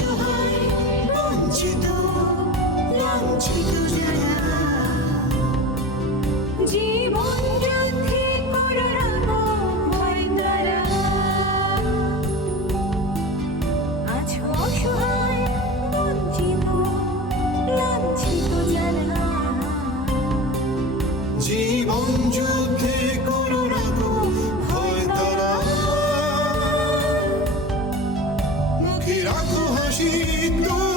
you রাখো হাসি তোমার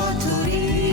ইট পাথরের